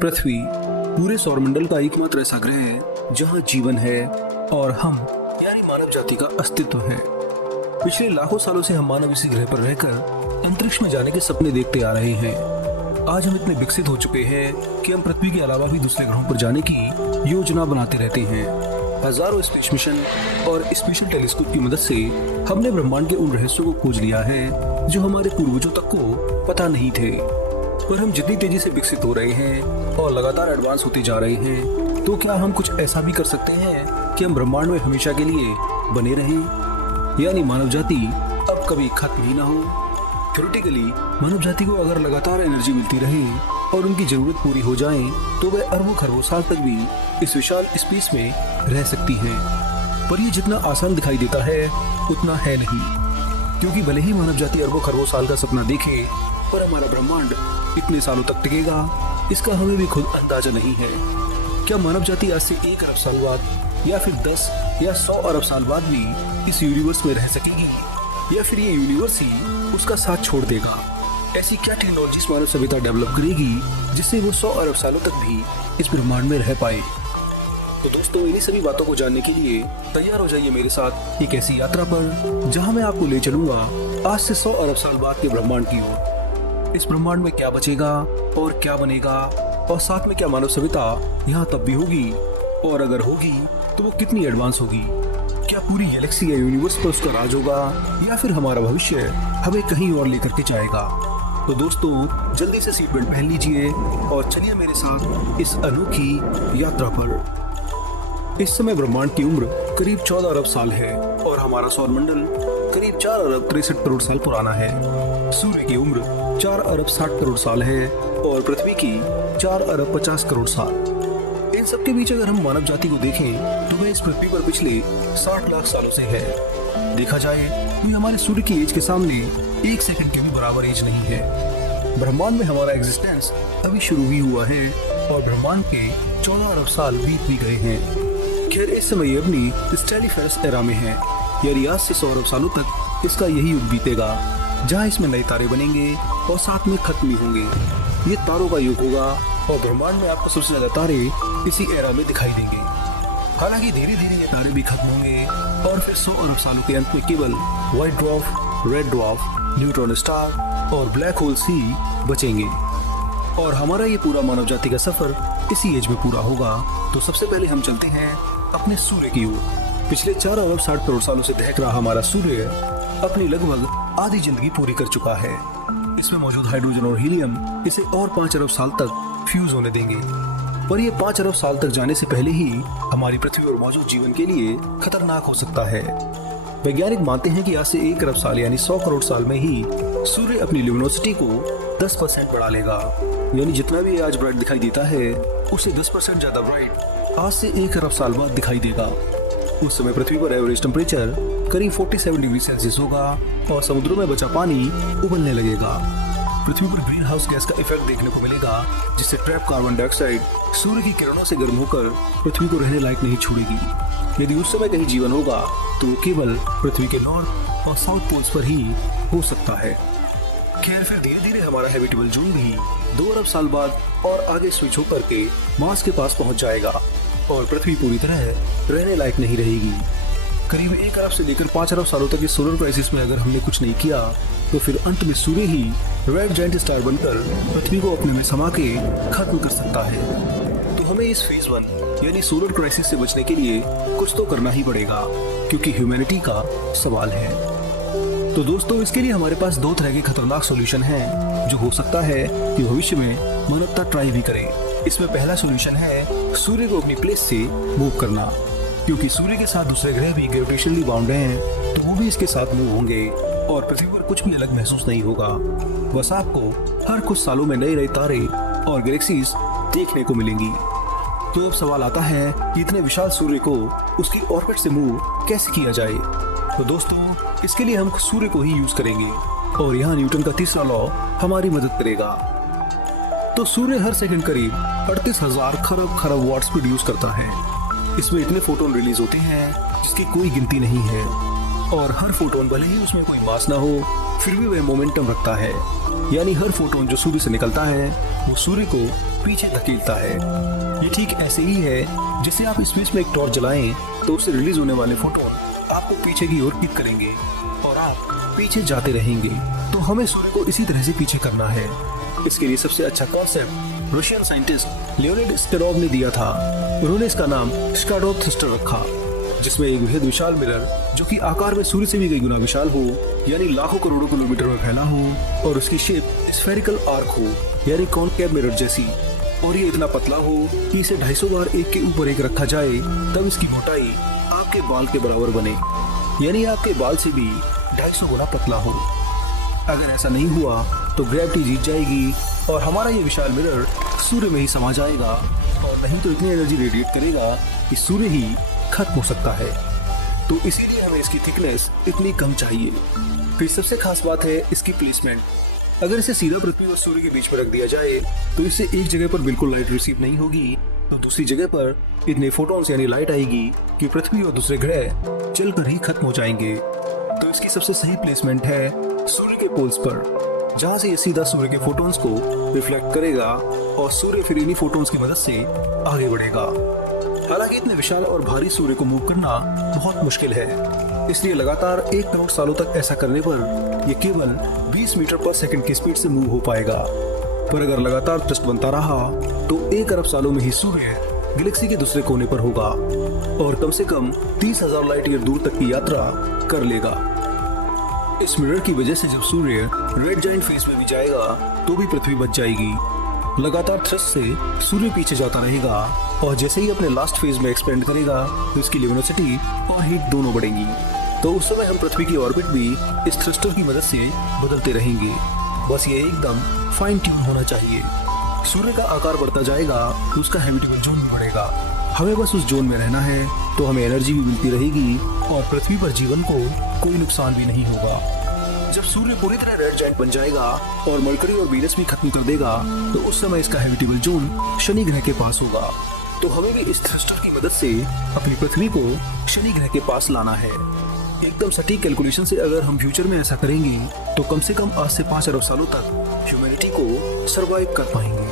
पृथ्वी पूरे सौरमंडल का एकमात्र ऐसा ग्रह है जहां जीवन है और हम यानी मानव जाति का अस्तित्व है। पिछले लाखों सालों से हम मानव इसी ग्रह पर रहकर अंतरिक्ष में जाने के सपने देखते आ रहे हैं। आज हम इतने विकसित हो चुके हैं कि हम पृथ्वी के अलावा भी दूसरे ग्रहों पर जाने की योजना बनाते रहते हैं। हजारों स्पेस मिशन और स्पेशल टेलीस्कोप की मदद से हमने ब्रह्मांड के उन रहस्यों को खोज लिया है जो हमारे पूर्वजों तक को पता नहीं थे। पर हम जितनी तेजी से विकसित हो रहे हैं और लगातार एडवांस होते जा रहे हैं, तो क्या हम कुछ ऐसा भी कर सकते हैं कि हम ब्रह्मांड में हमेशा के लिए बने रहें, यानी मानव जाति अब कभी खत्म ही ना हो। थ्योरेटिकली मानव जाति को अगर लगातार एनर्जी मिलती रहे और उनकी जरूरत पूरी हो जाए तो वह अरबों खरबों साल तक भी इस विशाल स्पेस में रह सकती है। पर यह जितना आसान दिखाई देता है उतना है नहीं, क्योंकि भले ही मानव जाति अरबों खरबों साल का सपना देखे, पर हमारा ब्रह्मांड इतने सालों तक टिकेगा इसका हमें भी खुद अंदाजा नहीं है। क्या मानव जाति आज से 1 अरब साल बाद या फिर 10 या 100 अरब साल बाद भी इस यूनिवर्स में रह सकेगी, या फिर ये यूनिवर्स ही उसका साथ छोड़ देगा? ऐसी क्या टेक्नोलॉजी मानव सभ्यता डेवलप करेगी जिससे वो 100 अरब सालों तक भी इस ब्रह्मांड में रह पाए? तो दोस्तों, इन्हीं सभी बातों को जानने के लिए तैयार हो जाइए मेरे साथ एक ऐसी यात्रा पर जहां मैं आपको ले चलूंगा आज से 100 अरब साल बाद के ब्रह्मांड की ओर। इस ब्रह्मांड में क्या बचेगा और क्या बनेगा, और साथ में क्या मानव सभ्यता यहाँ तब भी होगी, और अगर होगी तो वो कितनी एडवांस होगी? क्या पूरी गैलेक्सी या यूनिवर्स पर उसका राज होगा, या फिर हमारा भविष्य हमें कहीं और लेकर के जाएगा? तो दोस्तों, जल्दी से सीट बेल्ट पहन लीजिए और चलिए मेरे साथ इस अनोखी यात्रा पर। इस समय ब्रह्मांड की उम्र करीब 14 अरब साल है और हमारा सौरमंडल करीब 4 अरब 63 करोड़ साल पुराना है। सूर्य की उम्र 4 अरब 60 करोड़ साल है और पृथ्वी की 4 अरब 50 करोड़ साल। इन सब के बीच अगर हम मानव जाति को देखें तो वह इस पृथ्वी पर पिछले 60 लाख सालों से है। देखा जाए तो ये हमारे सूर्य की एज के सामने 1 सेकंड के भी बराबर एज नहीं है। ब्रह्मांड में हमारा एग्जिस्टेंस अभी शुरू ही हुआ है और ब्रह्मांड के 14 अरब साल बीत भी गए हैं। खैर, इस समय अपनी स्टेलिफेरस एरा में है, यानी आज से 100 अरब सालों तक इसका यही युग बीतेगा, जहाँ इसमें नए तारे बनेंगे और साथ में खत्म भी होंगे। ये तारों का युग होगा और ब्रह्मांड में आपको सबसे ज्यादा तारे इसी एरा में दिखाई देंगे। हालांकि धीरे धीरे ये तारे भी खत्म होंगे और फिर 100 अरब सालों के अंत में केवल white dwarf, red dwarf, neutron star और ब्लैक होल्स ही बचेंगे और हमारा ये पूरा मानव जाति का सफर इसी एज में पूरा होगा। तो सबसे पहले हम चलते हैं अपने सूर्य की ओर। पिछले 4 अरब 60 करोड़ सालों से दहक रहा हमारा सूर्य अपनी लगभग आधी जिंदगी पूरी कर चुका है। इसमें मौजूद हाइड्रोजन और हीलियम इसे और 5 अरब साल तक फ्यूज होने देंगे, पर ये 5 अरब साल तक जाने से पहले ही हमारी पृथ्वी और मौजूद जीवन के लिए खतरनाक हो सकता है। वैज्ञानिक मानते हैं कि आज से 1 अरब साल यानी 100 करोड़ साल में ही सूर्य अपनी ल्यूमिनोसिटी को 10% बढ़ा लेगा, यानी जितना भी आज ब्राइट दिखाई देता है उसे 10% ज्यादा ब्राइट आज से 1 अरब साल बाद दिखाई देगा। उस समय पृथ्वी पर एवरेज टेम्परेचर करीब 47 डिग्री सेल्सियस होगा और समुद्रों में बचा पानी उबलने लगेगा। पृथ्वी पर ग्रीन हाउस गैस का इफेक्ट देखने को मिलेगा, जिससे ट्रैप कार्बन डाइऑक्साइड सूर्य की किरणों से गर्म होकर पृथ्वी को रहने लायक नहीं छोड़ेगी। यदि उस समय कहीं जीवन होगा तो वो केवल पृथ्वी के नॉर्थ और साउथ पोल्स पर ही हो सकता है। खैर, फिर धीरे धीरे हमारा हैबिटेबल जोन भी 2 अरब साल बाद और आगे स्विच होकर के मार्स के पास पहुंच जाएगा और पृथ्वी पूरी तरह रहने लायक नहीं रहेगी। करीब 1 अरब से लेकर 5 अरब सालों तक इस सोलर क्राइसिस में अगर हमने कुछ नहीं किया तो फिर अंत में सूर्य ही रेड जायंट स्टार बनकर पृथ्वी को अपने में समा के खत्म कर सकता है। तो हमें इस फेज 1 यानी सोलर क्राइसिस से बचने के लिए कुछ तो करना ही पड़ेगा, क्योंकि ह्यूमैनिटी का सवाल है। तो दोस्तों, इसके लिए हमारे पास 2 तरह के खतरनाक सॉल्यूशन हैं जो हो सकता है कि भविष्य में मानवता ट्राई भी करे। इसमें पहला सॉल्यूशन है सूर्य को अपनी प्लेस से मूव करना, क्योंकि सूर्य के साथ दूसरे ग्रह भी ग्रेविटेशनली बाउंड हैं, तो वो भी इसके साथ मूव होंगे और पृथ्वी पर कुछ भी अलग महसूस नहीं होगा। बस आपको हर कुछ सालों में नए नए तारे और गैलेक्सीज देखने को मिलेंगी। तो अब सवाल आता है कि इतने विशाल सूर्य को उसकी ऑर्बिट से मूव कैसे किया जाए? तो दोस्तों, इसके लिए हम सूर्य को ही यूज करेंगे और यहाँ न्यूटन का तीसरा लॉ हमारी मदद करेगा। तो सूर्य हर सेकंड करीब 38,000 खरब वाट्स प्रोड्यूस करता है। इसमें इतने फोटोन रिलीज होते हैं जिसकी कोई गिनती नहीं है। और हर फोटोन भले ही उसमें कोई मास ना हो, फिर भी वह मोमेंटम रखता है। यानी हर फोटोन जो सूर्य से निकलता है वो सूर्य को पीछे धकेलता है। ये ठीक ऐसे ही है जैसे आप स्पेस में एक टॉर्च जलाएं तो उससे रिलीज होने वाले फोटोन आपको पीछे की ओर किक करेंगे और आप पीछे जाते रहेंगे। तो हमें सूर्य को इसी तरह से पीछे करना है। इसके लिए सबसे अच्छा कॉन्सेप्ट रशियन साइंटिस्ट लियोनिड स्टेरोव ने दिया था। उन्होंने इसका नाम स्काडोव थ्रस्टर रखा, जिसमें एक बेहद विशाल मिरर जो कि आकार में सूर्य से भी कई गुना विशाल हो, यानी लाखों करोड़ों किलोमीटर में फैला हो, और उसकी शेप स्फेरिकल आर्क हो, यानी कॉनकेव मिरर जैसी, और ये इतना पतला हो कि इसे 250 बार एक के ऊपर एक रखा जाए तब इसकी मोटाई आपके बाल के बराबर बने, यानी आपके बाल से भी 250 गुना पतला हो। अगर ऐसा नहीं हुआ तो ग्रेविटी जीत जाएगी और हमारा ये विशाल मिरर सूर्य में ही समा जाएगा, और नहीं तो इतनी एनर्जी रेडिएट करेगा कि सूर्य ही खत्म हो सकता है। तो इसीलिए हमें इसकी थिकनेस इतनी कम चाहिए। फिर सबसे खास बात है इसकी प्लेसमेंट। अगर इसे सीधा पृथ्वी और सूर्य के बीच में रख दिया जाए तो इससे एक जगह पर बिल्कुल लाइट रिसीव नहीं होगी, तो दूसरी जगह पर इतने फोटॉन्स यानी लाइट आएगी कि पृथ्वी और दूसरे ग्रह जलकर ही खत्म हो जाएंगे। तो इसकी सबसे सही प्लेसमेंट है सूर्य के पोल्स पर, जहाँ से ये सीधा सूर्य के फोटॉन्स को रिफ्लेक्ट करेगा और सूर्य फिर इन्हीं फोटॉन्स की मदद से आगे बढ़ेगा। हालांकि इतने विशाल और भारी सूर्य को मूव करना बहुत मुश्किल है, इसलिए लगातार 1 करोड़ सालों तक ऐसा करने पर यह केवल 20 मीटर पर सेकंड की स्पीड से मूव हो पाएगा। पर अगर लगातार थ्रस्ट बनता रहा तो 1 अरब सालों में ही सूर्य गैलेक्सी के दूसरे कोने पर होगा और कम से कम 30,000 लाइट ईयर दूर तक की यात्रा कर लेगा। इस मिरर की वजह से जब सूर्य रेड जाइंट फेज में भी जाएगा तो भी पृथ्वी बच जाएगी। लगातार थ्रस्ट से सूर्य पीछे जाता रहेगा और जैसे ही अपने लास्ट फेज में एक्सपेंड करेगा तो इसकी ल्यूमिनोसिटी और हीट दोनों बढ़ेंगी। तो उस समय हम पृथ्वी की ऑर्बिट भी इस थ्रस्टर की मदद से बदलते रहेंगे। बस ये एकदम फाइन ट्यून होना चाहिए। सूर्य का आकार बढ़ता जाएगा तो उसका हैबिटेबल जोन भी बढ़ेगा। हमें बस उस जोन में रहना है तो हमें एनर्जी भी मिलती रहेगी और पृथ्वी पर जीवन को कोई नुकसान भी नहीं होगा। जब सूर्य पूरी तरह रेड जाइंट बन जाएगा और मरकरी और वीनस भी खत्म कर देगा तो उस समय इसका हैबिटेबल जोन शनि ग्रह के पास होगा। तो हमें भी इस थ्रस्टर की मदद से अपनी पृथ्वी को शनि ग्रह के पास लाना है। एकदम सटीक कैलकुलेशन से अगर हम फ्यूचर में ऐसा करेंगे तो कम से कम आज से 5 अरब सालों तक ह्यूमैनिटी को सरवाइव कर पाएंगे।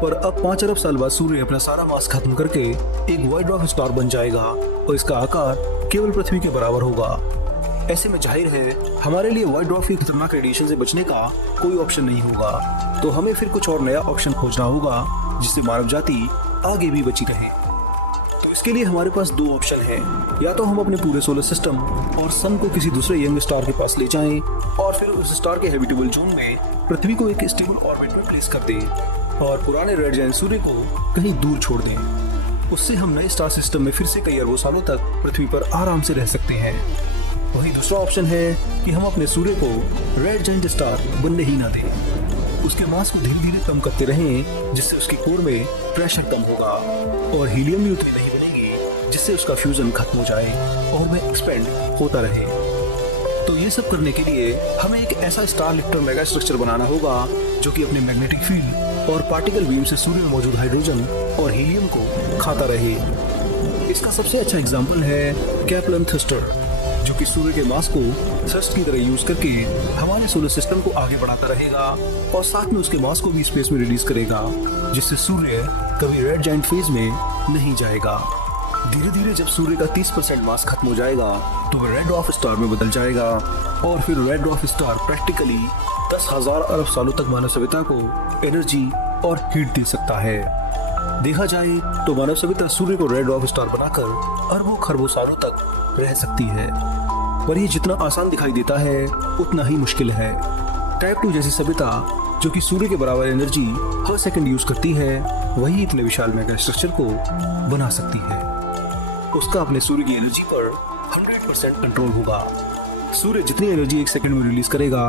पर अब 5 अरब साल बाद सूर्य अपना सारा मास खत्म करके एक व्हाइट ड्वार्फ स्टार बन जाएगा और इसका आकार केवल पृथ्वी के बराबर होगा। ऐसे में जाहिर है हमारे लिए व्हाइट ड्वार्फ की खतरनाक रेडिएशन से बचने का कोई ऑप्शन नहीं होगा। तो हमें फिर कुछ और नया ऑप्शन खोजना होगा जिससे मानव जाति आगे भी बची रहे। तो इसके लिए हमारे पास 2 ऑप्शन हैं। या तो हम अपने पूरे सोलर सिस्टम और सन को किसी दूसरे यंग स्टार के पास ले जाएं और फिर उस स्टार के हैबिटेबल जोन में पृथ्वी को एक स्टेबल ऑर्बिट में प्लेस कर दें और पुराने रेड जाइंट सूर्य को कहीं दूर छोड़ दें। उससे हम नए स्टार सिस्टम में फिर से कई अरबों सालों तक पृथ्वी पर आराम से रह सकते हैं। वही दूसरा ऑप्शन है कि हम अपने सूर्य को रेड जाइंट स्टार बनने ही ना दें। उसके मास को धीरे धीरे कम करते रहें जिससे उसके कोर में प्रेशर कम होगा और हीलियम भी उतनी नहीं बनेगी जिससे उसका फ्यूजन खत्म हो जाए और वह एक्सपेंड होता रहे। तो ये सब करने के लिए हमें एक ऐसा स्टार लिफ्टर मेगा स्ट्रक्चर बनाना होगा जो कि अपने मैग्नेटिक फील्ड और पार्टिकल बीम से सूर्य में मौजूद हाइड्रोजन और हीलियम को खाता रहे। इसका सबसे अच्छा एग्जाम्पल है कैप्लन थ्रस्टर, जो कि सूर्य के मास को थ्रस्ट की तरह यूज करके हमारे सोलर सिस्टम को आगे बढ़ाता रहेगा और साथ में उसके मास को भी स्पेस में रिलीज करेगा जिससे सूर्य कभी रेड जाइंट फेज में नहीं जाएगा। धीरे धीरे जब सूर्य का 30% मास खत्म हो जाएगा तो वह रेड ड्वार्फ स्टार में बदल जाएगा और फिर रेड ड्वार्फ स्टार प्रैक्टिकली 10,000 अरब सालों तक मानव सभ्यता को एनर्जी और हीट दे सकता है। देखा जाए तो मानव सभ्यता सूर्य को रेड ड्वार्फ स्टार बनाकर अरबों खरबों सालों तक रह सकती है। पर यह जितना आसान दिखाई देता है उतना ही मुश्किल है। टाइप 2 जैसी सभ्यता जो कि सूर्य के बराबर एनर्जी हर सेकंड यूज करती है, वही इतने विशाल मेगा स्ट्रक्चर को बना सकती है। उसका अपने सूर्य की एनर्जी पर 100% कंट्रोल होगा। सूर्य जितनी एनर्जी 1 सेकंड में रिलीज करेगा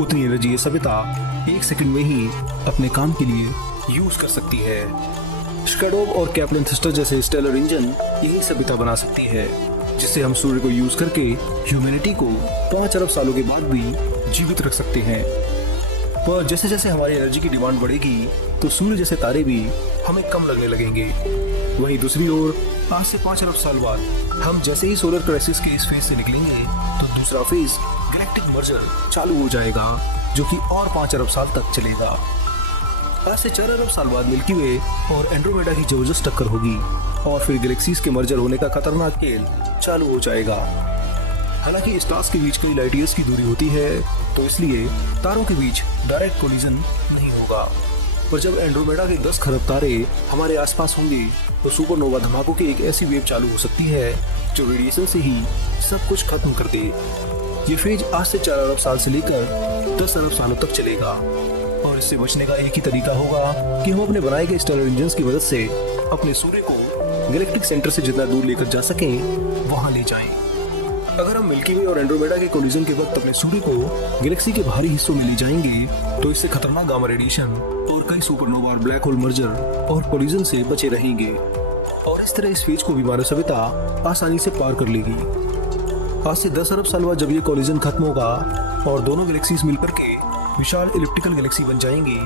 उतनी एनर्जी ये सभ्यता 1 सेकंड में ही अपने काम के लिए यूज कर सकती है। स्काडोव और कैप्लन थ्रस्टर जैसे स्टेलर इंजन यही सभ्यता बना सकती है जिससे हम सूर्य को यूज करके ह्यूमैनिटी को 5 अरब सालों के बाद भी जीवित रख सकते हैं। पर जैसे जैसे हमारी एनर्जी की डिमांड बढ़ेगी तो सूर्य जैसे तारे भी हमें कम लगने लगेंगे। वहीं दूसरी ओर आज से 5 अरब साल बाद हम जैसे ही सोलर क्राइसिस के इस फेज से निकलेंगे तो दूसरा फेज गैलेक्टिक मर्जर चालू हो जाएगा, जो कि और 5 अरब साल तक चलेगा। आज से 4 अरब साल बाद मिल्की वे और एंड्रोमेडा की जबरदस्त टक्कर होगी और फिर गैलेक्सीज के मर्जर होने का खतरनाक खेल चालू हो जाएगा। हालांकि स्टार्स के बीच कई लाइट ईयर्स की दूरी होती है, तो इसलिए तारों के बीच डायरेक्ट कोलिजन नहीं होगा। पर जब एंड्रोमेडा के 10 खरब तारे हमारे आसपास होंगे तो सुपरनोवा धमाकों की एक ऐसी वेव चालू हो सकती है जो रेडिएशन से ही सब कुछ खत्म कर दे। ये फेज आज से 4 अरब साल से लेकर 10 अरब सालों तक चलेगा और इससे बचने का एक ही तरीका होगा कि हम अपने बनाए गए स्टेलर इंजन्स की मदद से अपने सूर्य को गैलेक्टिक सेंटर से जितना दूर लेकर जा सकें वहां ले जाएं। अगर हम मिल्की वे और एंड्रोमेडा के कोलिजन के वक्त अपने सूर्य को गैलेक्सी के बाहरी हिस्सों में ले जाएंगे तो इससे खतरनाक गामा रेडिएशन और कई सुपरनोवा और ब्लैक होल मर्जर और कोलिजन से बचे रहेंगे और इस तरह इस फेज को भी मानव सभ्यता आसानी से पार कर लेगी। आज से 10 अरब साल बाद जब ये कोलिजन खत्म होगा और दोनों गैलेक्सीज मिलकर के विशाल इलिप्टिकल गैलेक्सी बन जाएंगी,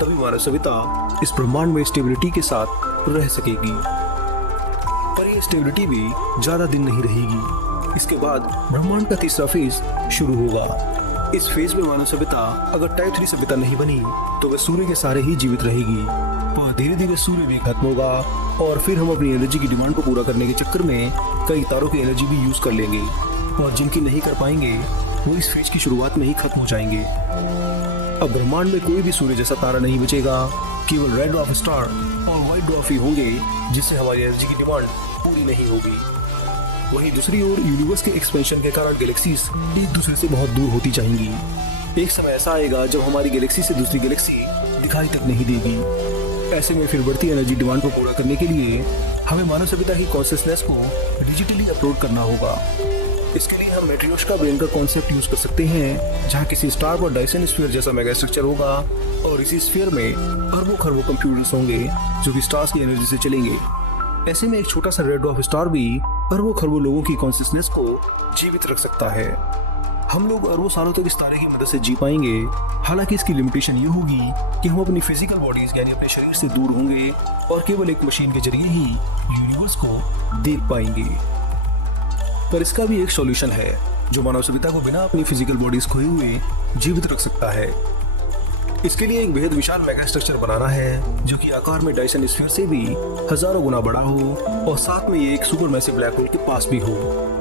तभी मानव सभ्यता इस ब्रह्मांड में स्टेबिलिटी के साथ रह सकेगी। पर ये स्टेबिलिटी भी ज्यादा दिन नहीं रहेगी। इसके बाद ब्रह्मांड का तीसरा फेज शुरू होगा। इस फेज में मानव सभ्यता अगर टाइप 3 सभ्यता नहीं बनी तो वह सूर्य के सारे ही जीवित रहेगी, पर धीरे धीरे सूर्य भी खत्म होगा और फिर हम अपनी एनर्जी की डिमांड को पूरा करने के चक्कर में कई तारों की एनर्जी भी यूज कर लेंगे और जिनकी नहीं कर पाएंगे वो इस फेज की शुरुआत में ही खत्म हो जाएंगे। अब ब्रह्मांड में कोई भी सूर्य जैसा तारा नहीं बचेगा, केवल रेड ड्वार्फ स्टार और व्हाइट ड्वार्फ ही होंगे जिससे हमारी एनर्जी की डिमांड पूरी नहीं होगी। वहीं दूसरी ओर यूनिवर्स के एक्सपेंशन के कारण गैलेक्सीज एक दूसरे से बहुत दूर होती जाएंगी। एक समय ऐसा आएगा जब हमारी गैलेक्सी से दूसरी गैलेक्सी दिखाई तक नहीं देगी। ऐसे में फिर बढ़ती एनर्जी डिमांड को पूरा करने के लिए हमें मानव सभ्यता की कॉन्शियसनेस को डिजिटली अपलोड करना होगा। इसके लिए हम मैट्रियोश्का ब्रेन का कॉन्सेप्ट यूज कर सकते हैं, जहाँ किसी स्टार पर डायसन स्फीयर जैसा मेगा स्ट्रक्चर होगा और इसी स्फीयर में अरबों खरबों कंप्यूटर्स होंगे जो कि स्टार्स की एनर्जी से चलेंगे। ऐसे में एक छोटा सा रेड ड्वार्फ स्टार भी अरबों खरबों लोगों की कॉन्शियसनेस को जीवित रख सकता है। हम लोग अरबों सालों तक इस तारे की मदद से जी पाएंगे। हालांकि इसकी लिमिटेशन ये होगी कि हम अपनी फिजिकल बॉडीज यानी अपने शरीर से दूर होंगे और केवल एक मशीन के जरिए ही यूनिवर्स को देख पाएंगे। पर इसका भी एक सॉल्यूशन है जो मानव सभ्यता को बिना अपनी फिजिकल बॉडीज खोए हुए जीवित रख सकता है। इसके लिए एक बेहद विशाल मेगा स्ट्रक्चर बनाना है जो कि आकार में डायसन स्फीयर से भी हजारों गुना बड़ा हो और साथ में ये एक सुपर मैसिव ब्लैक होल के पास भी हो,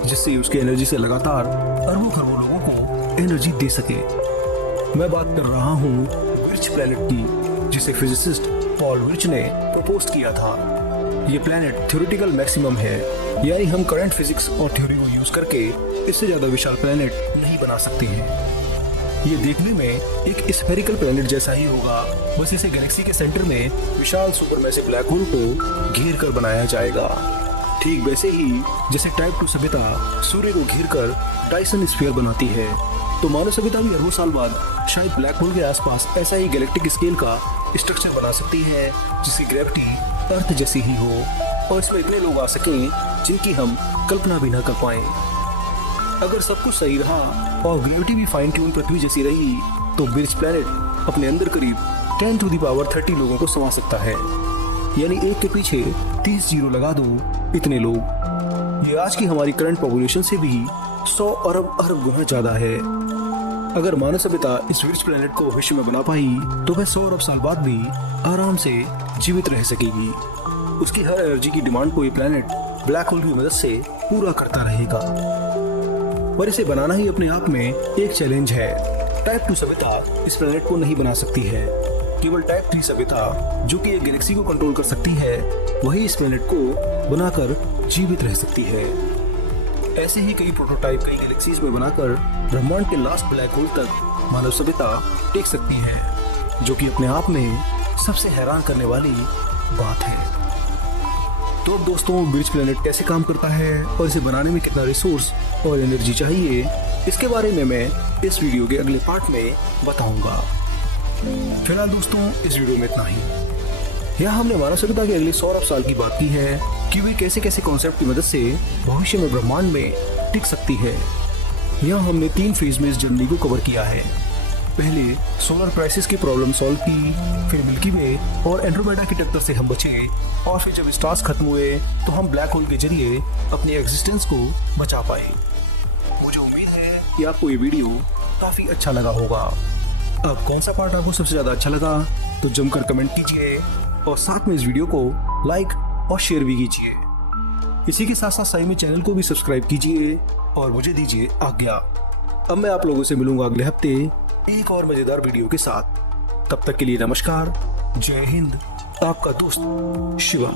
जिससे उसकी एनर्जी से लगातार अरबों खरबों लोगों को एनर्जी दे सके। मैं बात कर रहा हूँ विर्च प्लैनेट की, जिसे फिजिसिस्ट पॉल विर्च ने प्रपोज किया था। ये प्लैनेट थ्योरेटिकल मैक्सिमम है, यानी हम करंट फिजिक्स और थ्योरी को यूज करके इससे ज्यादा विशाल प्लैनेट नहीं बना सकते हैं। ये देखने में एक स्फेरिकल प्लैनेट जैसा ही होगा, बस इसे गैलेक्सी के सेंटर में विशाल सुपरमैसिव ब्लैक होल को घेर कर बनाया जाएगा। ठीक वैसे ही जैसे टाइप 2 सभ्यता सूर्य को घेर कर डायसन स्फीयर बनाती है, तो मानव सभ्यता भी अरबों साल बाद शायद ब्लैक होल के आसपास ऐसा ही गैलेक्टिक स्केल का स्ट्रक्चर बना सकती है जिसकी ग्रेविटी अर्थ जैसी ही हो और इसमें इतने लोग आ सकें जिनकी हम कल्पना भी न कर पाए। अगर सब कुछ सही रहा और ग्रेविटी भी फाइन ट्यून पृथ्वी जैसी रही तो विर्च प्लैनेट अपने अंदर करीब 10 to the power 30 लोगों को समा सकता है, यानी एक के पीछे 30 जीरो लगा दो इतने लोग। ये आज की हमारी करंट पॉपुलेशन से भी 100 अरब गुना ज्यादा है। अगर मानव सभ्यता इस विर्च प्लैनेट को भविष्य में बना पाई तो वह 100 अरब साल बाद भी आराम से जीवित रह सकेगी। उसकी हर एनर्जी की डिमांड को ये प्लैनेट ब्लैक होल की मदद से पूरा करता रहेगा। पर इसे बनाना ही अपने आप में एक चैलेंज है। टाइप 2 सभ्यता इस प्लैनेट को नहीं बना सकती है। केवल टाइप 3 सभ्यता जो कि एक गैलेक्सी को कंट्रोल कर सकती है वही इस प्लैनेट को बनाकर जीवित रह सकती है। ऐसे ही कई प्रोटोटाइप कई गैलेक्सीज में बनाकर ब्रह्मांड के लास्ट ब्लैक होल तक मानव सभ्यता टेक सकती है, जो कि अपने आप में सबसे हैरान करने वाली बात है। तो अब दोस्तों, विर्च प्लैनेट कैसे काम करता है और इसे बनाने में कितना रिसोर्स और एनर्जी चाहिए, इसके बारे में मैं इस वीडियो के अगले पार्ट में बताऊंगा। फिलहाल दोस्तों, इस वीडियो में इतना ही। यहाँ हमने मानव सभ्यता के अगले 100 अरब साल की बात की है कि वे कैसे कैसे कॉन्सेप्ट की मदद से भविष्य में ब्रह्मांड में टिक सकती है। यहाँ हमने 3 फेज में इस जर्नी को कवर किया है। पहले सोलर क्राइसिस की प्रॉब्लम सॉल्व की, फिर मिल्की वे और एंड्रोमेडा की टक्कर से हम बचे, और फिर जब स्टार्स खत्म हुए तो हम ब्लैक होल के जरिए अपनी एग्जिस्टेंस को बचा पाए। मुझे उम्मीद है कि आपको ये वीडियो काफी अच्छा लगा होगा। अब कौन सा पार्ट आपको सबसे ज्यादा अच्छा लगा तो जमकर कमेंट कीजिए और साथ में इस वीडियो को लाइक और शेयर भी कीजिए। इसी के साथ साथ सही में चैनल को भी सब्सक्राइब कीजिए और मुझे दीजिए आज्ञा। अब मैं आप लोगों से मिलूंगा अगले हफ्ते एक और मजेदार वीडियो के साथ। तब तक के लिए नमस्कार, जय हिंद, आपका दोस्त शिवम।